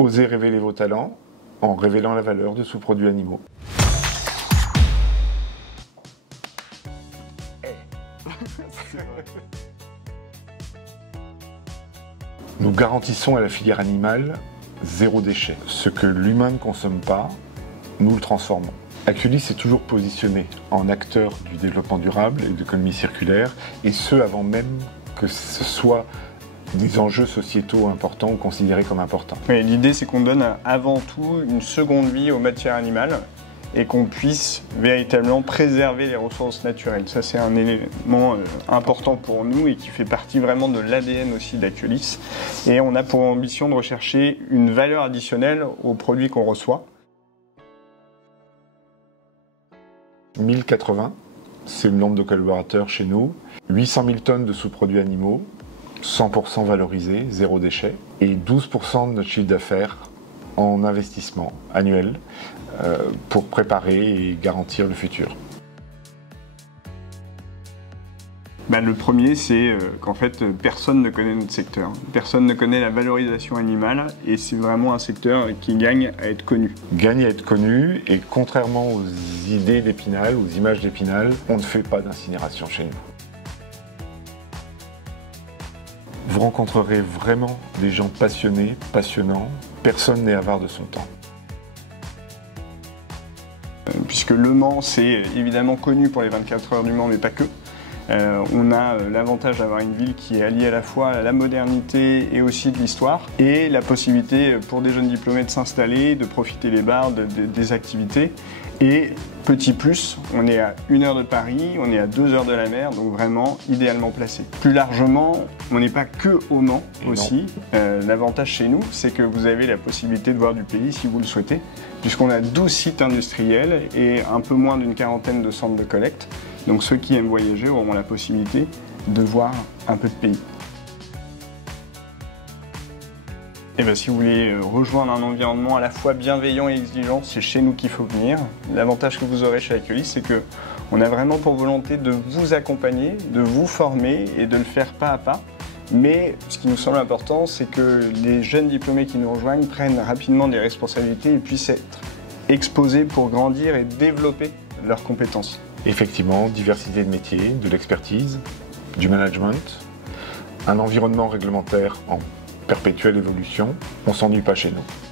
Osez révéler vos talents en révélant la valeur de sous-produits animaux. Nous garantissons à la filière animale zéro déchet. Ce que l'humain ne consomme pas, nous le transformons. Aculis est toujours positionné en acteur du développement durable et de l'économie circulaire, et ce avant même que ce soit des enjeux sociétaux importants ou considérés comme importants. L'idée, c'est qu'on donne avant tout une seconde vie aux matières animales et qu'on puisse véritablement préserver les ressources naturelles. Ça, c'est un élément important pour nous et qui fait partie vraiment de l'ADN aussi d'Aculis. Et on a pour ambition de rechercher une valeur additionnelle aux produits qu'on reçoit. 1080, c'est le nombre de collaborateurs chez nous. 800 000 tonnes de sous-produits animaux, 100% valorisés, zéro déchet. Et 12% de notre chiffre d'affaires en investissement annuel pour préparer et garantir le futur. Le premier, c'est qu'en fait, personne ne connaît notre secteur. Personne ne connaît la valorisation animale et c'est vraiment un secteur qui gagne à être connu. Gagne à être connu et contrairement aux idées d'Épinal, aux images d'Épinal, on ne fait pas d'incinération chez nous. Vous rencontrerez vraiment des gens passionnés, passionnants. Personne n'est avare de son temps. Puisque Le Mans, c'est évidemment connu pour les 24 heures du Mans, mais pas que. On a l'avantage d'avoir une ville qui est alliée à la fois à la modernité et aussi de l'histoire, et la possibilité pour des jeunes diplômés de s'installer, de profiter des bars, des activités. Et petit plus, on est à 1 heure de Paris, on est à 2 heures de la mer, donc vraiment idéalement placé. Plus largement, on n'est pas que au Mans aussi. L'avantage chez nous, c'est que vous avez la possibilité de voir du pays si vous le souhaitez, puisqu'on a 12 sites industriels et un peu moins d'une quarantaine de centres de collecte. Donc ceux qui aiment voyager auront la possibilité de voir un peu de pays. Et si vous voulez rejoindre un environnement à la fois bienveillant et exigeant, c'est chez nous qu'il faut venir. L'avantage que vous aurez chez Aculis, c'est qu'on a vraiment pour volonté de vous accompagner, de vous former et de le faire pas à pas. Mais ce qui nous semble important, c'est que les jeunes diplômés qui nous rejoignent prennent rapidement des responsabilités et puissent être exposés pour grandir et développer leurs compétences. Effectivement, diversité de métiers, de l'expertise, du management, un environnement réglementaire en perpétuelle évolution. On ne s'ennuie pas chez nous.